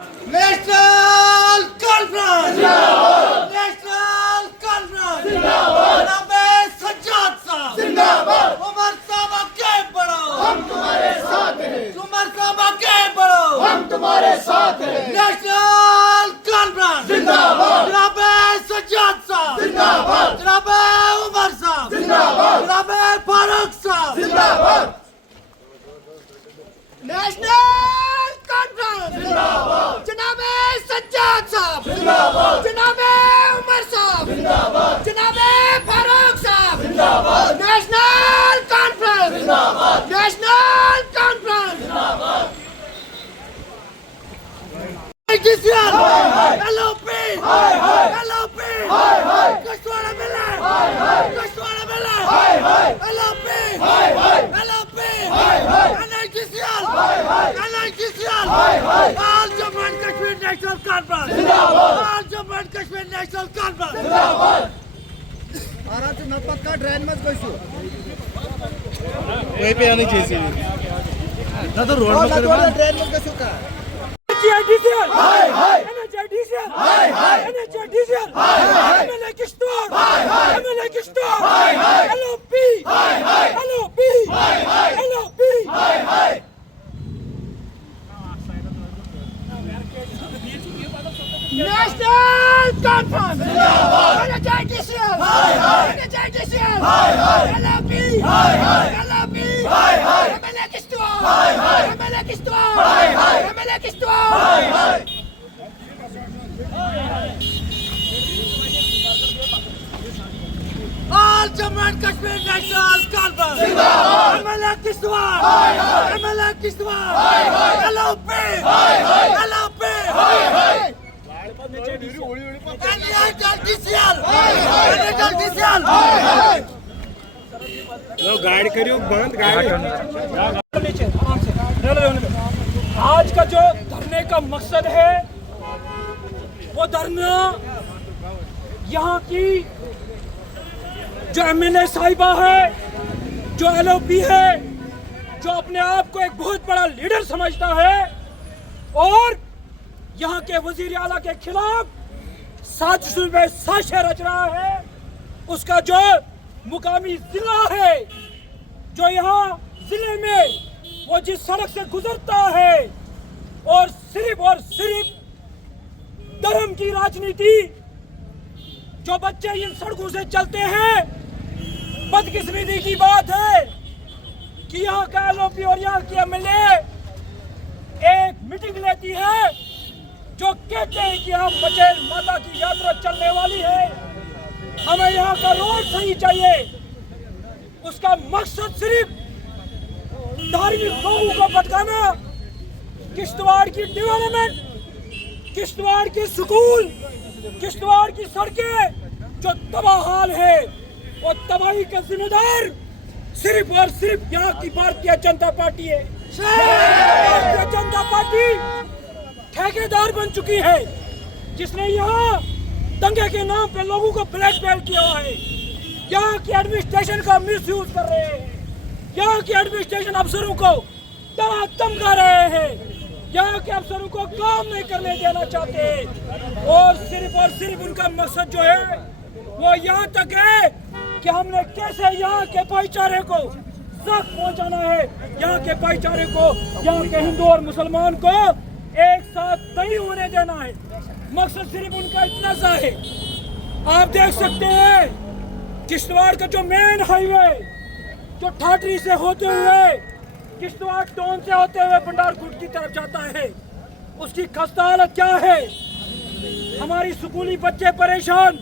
National Conference जिंदाबाद, National Conference जिंदाबाद, जनाबे सज्जाद साहब जिंदाबाद, उमर साहब आगे बढ़ो, हम तुम्हारे साथ हैं, उमर साहब आगे बढ़ो, हम तुम्हारे साथ हैं, नेशनल कॉन्फ्रेंस जिंदाबाद, जनाबे सज्जाद साहब जिंदाबाद, जनाबे उमर साहब जिंदाबाद, जनाबे फारूक साहब जिंदाबाद, नेशनल कॉन्फ्रेंस जिंदाबाद, जनाबे सज्जाद साहब जिंदाबाद, जनाबे उमर साहब जिंदाबाद, जनाबे फारूक साहब जिंदाबाद, नेशनल कॉन्फ्रेंस जिंदाबाद, नेशनल कॉन्फ्रेंस जिंदाबाद, एलओपी एलओपी कश्तवाड़ा मिले कश्तवाड़ा मिले LOP LOP NITCL NITCL all Jammu and Kashmir National Conference जिंदाबाद, all Jammu and Kashmir National Conference जिंदाबाद। महाराज नपक्का ड्रेन मत कोई वहीं पे आनी चाहिए ना तो रोड में ड्रेन मत कसो का एनएचआईडीसीएल हाय हाय एनएचआईडीसीएल हाय हाय एनएचआईडीसीएल हाय हाय एमएलए किश्तवाड़ हाय हाय एमएलए किश्तवाड़ हाय हाय एलओपी हाय हाय एलओपी हाय हाय एलओपी हाय हाय नेशनल कॉन्फ्रेंस जिंदाबाद, NHIDCL hi hi NHIDCL hi hi LOP hi hi LOP hi hi MLA Kishtwar hi hi MLA Kishtwar hi hi MLA Kishtwar hi hi all Jammu and Kashmir National Conference जिंदाबाद, MLA Kishtwar हाय हाय MLA Kishtwar हाय हाय LOP हाय हाय LOP हाय हाय NHIDCL हाय हाय NHIDCL हाय हाय लो गाड़ी करियो बंद गाड़ी आज का जो धरने का मकसद है वो धरना यहाँ की जो एमएलए साहिबा है, जो एलओपी है, जो अपने आप को एक बहुत बड़ा लीडर समझता है और यहाँ के वजीर आला के खिलाफ साजिशों में साजिशें रच रहा है, उसका जो मुकामी जिला है, जो यहाँ जिले में वो जिस सड़क से गुजरता है और सिर्फ धर्म की राजनीति, जो बच्चे इन सड़कों से चलते हैं, बदकिस्मती की बात है कि यहाँ का एलओपी और यहाँ की एमएलए एक मीटिंग लेती है जो कहते हैं कि हम बचेल माता की यात्रा चलने वाली है, हमें यहाँ का रोड सही चाहिए। उसका मकसद सिर्फ धार्मिक लोगों को भटकाना, किश्तवाड़ की डेवलपमेंट, किश्तवाड़ के स्कूल, किश्तवाड़ की सड़कें जो तबाह हाल है, वो तबाही का जिम्मेदार सिर्फ और सिर्फ यहाँ की भारतीय जनता पार्टी है। भारतीय जनता पार्टी ठेकेदार बन चुकी है, जिसने यहाँ दंगे के नाम पे लोगों को ब्लैकमेल किया हुआ है। यहाँ की एडमिनिस्ट्रेशन का मिसयूज कर रहे हैं, यहाँ के एडमिनिस्ट्रेशन अफसरों को धमका रहे हैं, यहाँ के अफसरों को काम नहीं करने देना चाहते हैं और सिर्फ उनका मकसद जो है वो यहाँ तक है कि हमने कैसे यहाँ के भाईचारे को सख्त पहुँचाना है, यहाँ के भाईचारे को, यहाँ के हिंदू और मुसलमान को एक साथ नहीं होने देना है। मकसद सिर्फ उनका इतना सा है। आप देख सकते हैं किश्तवाड़ का जो मेन हाईवे जो ठाठरी से होते हुए किश्तवाड़ टाउन से होते हुए भंडारकोट की तरफ जाता है, उसकी खस्ता हालत क्या है। हमारी स्कूली बच्चे परेशान,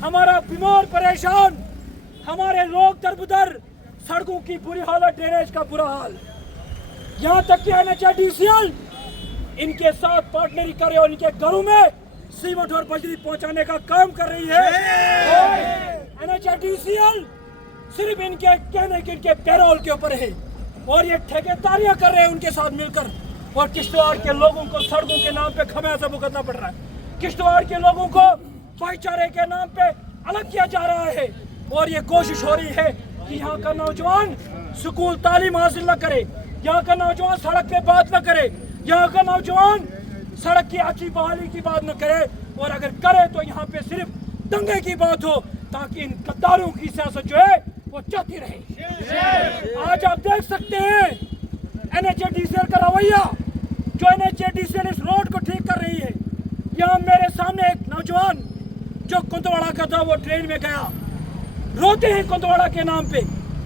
हमारा बीमार परेशान, हमारे लोग दरबदर, सड़कों की बुरी हालत, ड्रेनेज का बुरा हाल। यहाँ तक कि एनएचआईडीसीएल इनके साथ पार्टनरी करे और इनके घरों में सीमेंट और बजरी पहुंचाने का काम कर रही है। एनएचआईडीसीएल सिर्फ इनके कहने के इनके पैरोल के ऊपर है और ये ठेकेदारियां कर रहे हैं उनके साथ मिलकर, और किश्तवाड़ के लोगों को सड़कों के नाम पे खमियाजा भुगतना पड़ रहा है। किश्तवाड़ के लोगों को भाईचारे के नाम पे अलग किया जा रहा है और ये कोशिश हो रही है कि यहाँ का नौजवान स्कूल तालीम हासिल न करे, यहाँ का नौजवान सड़क पे बात न करे, यहाँ का नौजवान सड़क कि अच्छी बहाली की बात न करे, और अगर करे तो यहाँ पे सिर्फ दंगे की बात हो, ताकि इन गद्दारों की सियासत जो है वो चलती रहे। आज आप देख सकते हैं NHADCL का रवैया, जो NHADCL इस रोड को ठीक कर रही है। यहाँ मेरे सामने एक नौजवान जो कुंदवाड़ा का था, वो ट्रेन में गया, रोते हैं कुंदवाड़ा के नाम पे।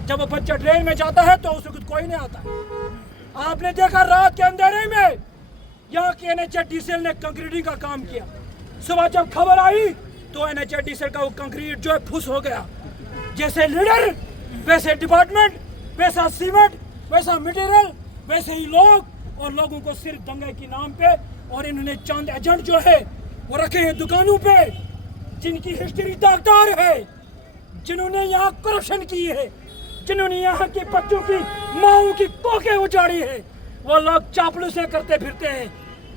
जब वो बच्चा ट्रेन में जाता है तो उसे कोई नहीं आता है। आपने देखा रात के अंधेरे में यहाँ की NHADCL ने कंक्रीटिंग का काम किया। सुबह जब खबर आई तो NHADCL का वो कंक्रीट जो है फुस हो गया। जैसे लीडर वैसे डिपार्टमेंट, वैसा सीमेंट, वैसा मटेरियल, वैसे ही लोग, और लोगों को सिर्फ दंगे के नाम पे। और इन्होंने चंद एजेंट जो है वो रखे हैं दुकानों पे, जिनकी हिस्ट्री दागदार है, जिन्होंने यहाँ करप्शन की है, जिन्होंने यहाँ के बच्चों की माओं की कोखें उजाड़ी है। वो लोग चापलूसी करते फिरते हैं,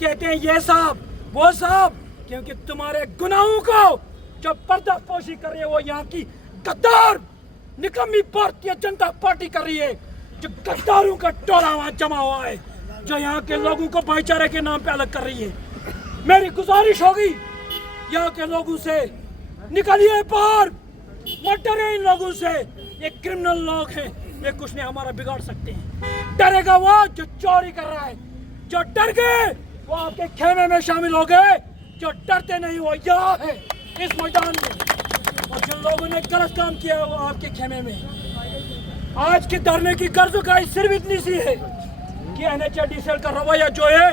कहते हैं ये साहब वो साहब, क्योंकि तुम्हारे गुनाहों को जो पर्दापोशी कर रही है वो यहाँ की गद्दार निकम्मी भारतीय जनता पार्टी कर रही है, जो गद्दारों का टोला वहाँ जमा हुआ है, जो यहाँ के लोगों को भाईचारे के नाम पे अलग कर रही है। मेरी गुजारिश होगी यहाँ के लोगों से, निकलिए बाहर, मत डरे इन लोगों से। ये क्रिमिनल लोग हैं, ये कुछ नहीं हमारा बिगाड़ सकते हैं। डरेगा वो जो चोरी कर रहा है, जो डर गए वो आपके खेमे में शामिल हो गए, जो डरते नहीं वो यहाँ है इस मैदान में, और जिन लोगों ने गलत काम किया है वो आपके खेमे में। आज के धरने की गर्ज का सिर्फ इतनी सी है कि NHADCL का रवैया जो है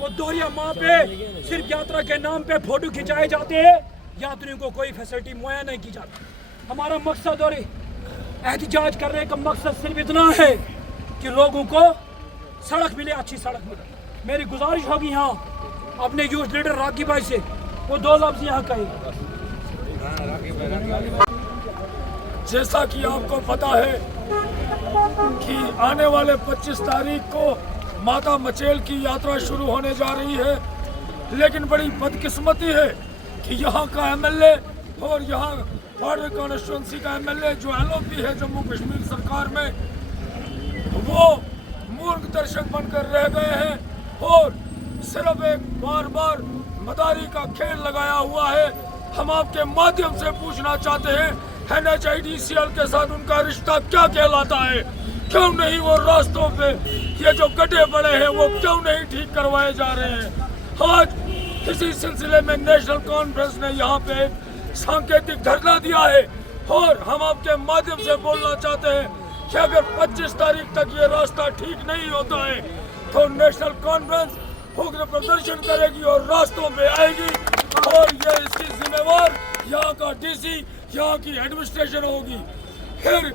वो दोहरिया माँ पे सिर्फ यात्रा के नाम पे फोटो खिंचाए जाते हैं, यात्रियों को कोई फैसिलिटी मुहैया नहीं की जाती। हमारा मकसद और एहतजाज करने का मकसद सिर्फ इतना है कि लोगों को सड़क मिले, अच्छी सड़क मिले। मेरी गुजारिश होगी यहाँ अपने यूथ लीडर रागी भाई से, वो दो लफ्ज यहाँ कहे। जैसा कि आपको पता है कि आने वाले 25 तारीख को माता मचेल की यात्रा शुरू होने जा रही है, लेकिन बड़ी बदकिस्मती है कि यहाँ का MLA और यहाँ बॉर्डर कॉन्स्टिट्यूंसी का MLA जो LOP है जम्मू कश्मीर सरकार में, वो मूर्ख दर्शक बनकर रह गए हैं और सिर्फ एक बार बार मदारी का खेल लगाया हुआ है। हम आपके माध्यम से पूछना चाहते हैं NHADCL के साथ उनका रिश्ता क्या कहलाता है? क्यों नहीं वो रास्तों पे ये जो गड्ढे पड़े हैं वो क्यों नहीं ठीक करवाए जा रहे हैं? आज किसी सिलसिले में नेशनल कॉन्फ्रेंस ने यहाँ पे एक सांकेतिक धरना दिया है और हम आपके माध्यम से बोलना चाहते हैं कि अगर 25 तारीख तक ये रास्ता ठीक नहीं होता है तो नेशनल कॉन्फ्रेंस उग्र प्रदर्शन करेगी और रास्तों पे आएगी, और ये इसकी जिम्मेवार यहाँ का DC, यहाँ की एडमिनिस्ट्रेशन होगी। फिर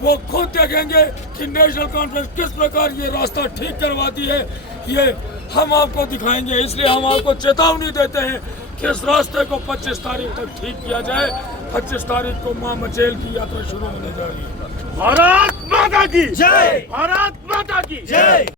वो खुद देखेंगे कि नेशनल कॉन्फ्रेंस किस प्रकार ये रास्ता ठीक करवाती है, ये हम आपको दिखाएंगे। इसलिए हम आपको चेतावनी देते हैं कि इस रास्ते को 25 तारीख तक ठीक किया जाए। 25 तारीख को मां मचेल की यात्रा शुरू होने जा रही है। भारत माता की जय, भारत माता की जय।